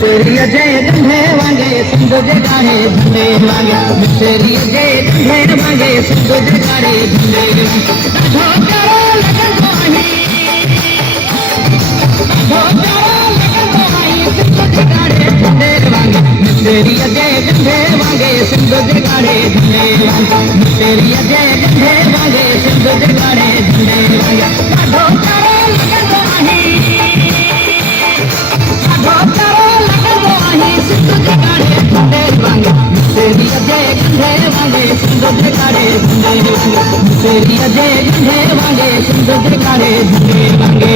मिसरी जय गंधे वांगे सिंध जगाड़े झंडे वांगे मिसरी जय गंधे वांगे सिंध जगाड़े झंडे वांगे मिसरी जय गंधे वांगे सिंध जगाड़े झंडे वांगे मिसरी जय गंधे वांगे सिंध जगाड़े झंडे वांगे मिसरी जय गंधे वांगे सिंध जगाड़े झंडे वांगे मिसरी जय गंधे वांगे सिंध जगाड़े झंडे वांगे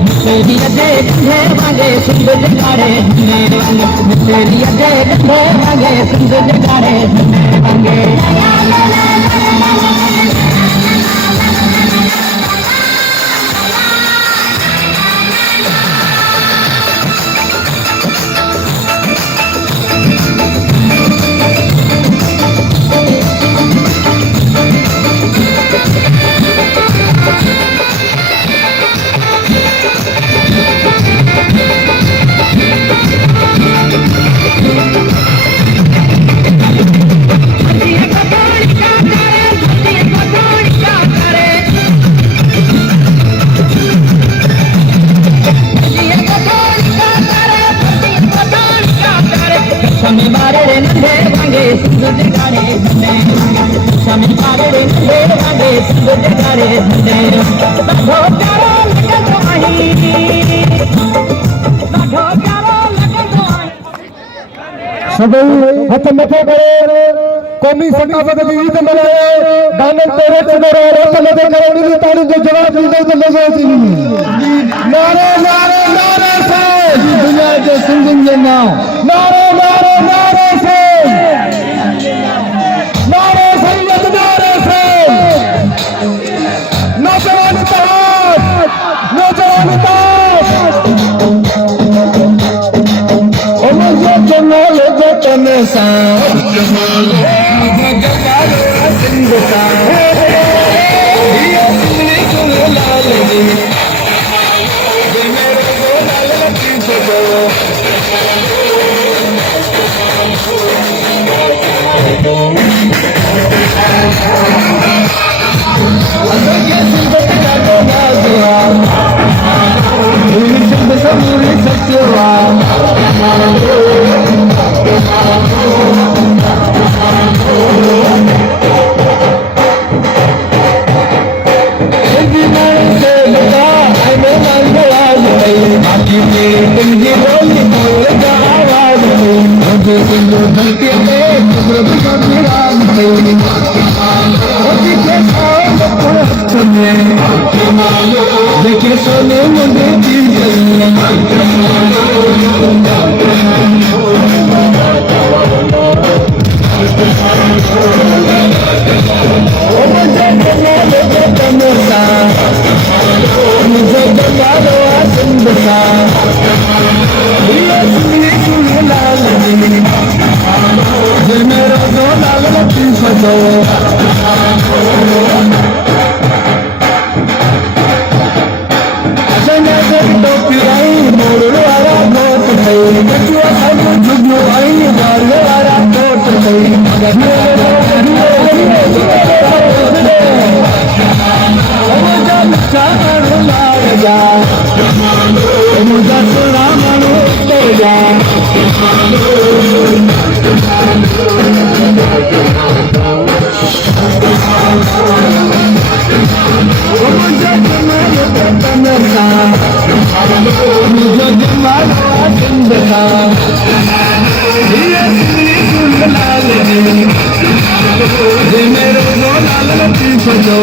मिसरी जय गंधे वांगे सिंध जगाड़े झंडे वांगे मिसरी जय गंधे वांगे सिंध जगाड़े झंडे वांगे सिंध जगाड़े झंडे स्वामी पारे नंढे वांगे सिंध जगाड़े झंडे ॾाढो प्यारो लॻंदो आहे ॾाढो प्यारो लॻंदो आहे सभई हथ मथे करे क़ौमी सक़ाफ़त जी ईद मल्हायो दाननि ते रत करो रत मथे करे ॾिनी ताड़ी जो जवाब ॾींदे त मज़ो अची नारे नारे नारे से दुनिया जे सिंधियुनि जे नाम नारे नारे नारे से नारे सैयद नारे से नौजवान इत्तेहाद नौजवान इत्तेहाद मुझे जमाल जो तने सा जमाल सिंध सा ये सिंधी गुल लाल जी ये मेरे को लाल की सजो देखिए सोने मुझे मुझे जमालो तनसा मुझे जमालो जिंदगा ये सुन लाल ने मेरे को लाल लतीफ जो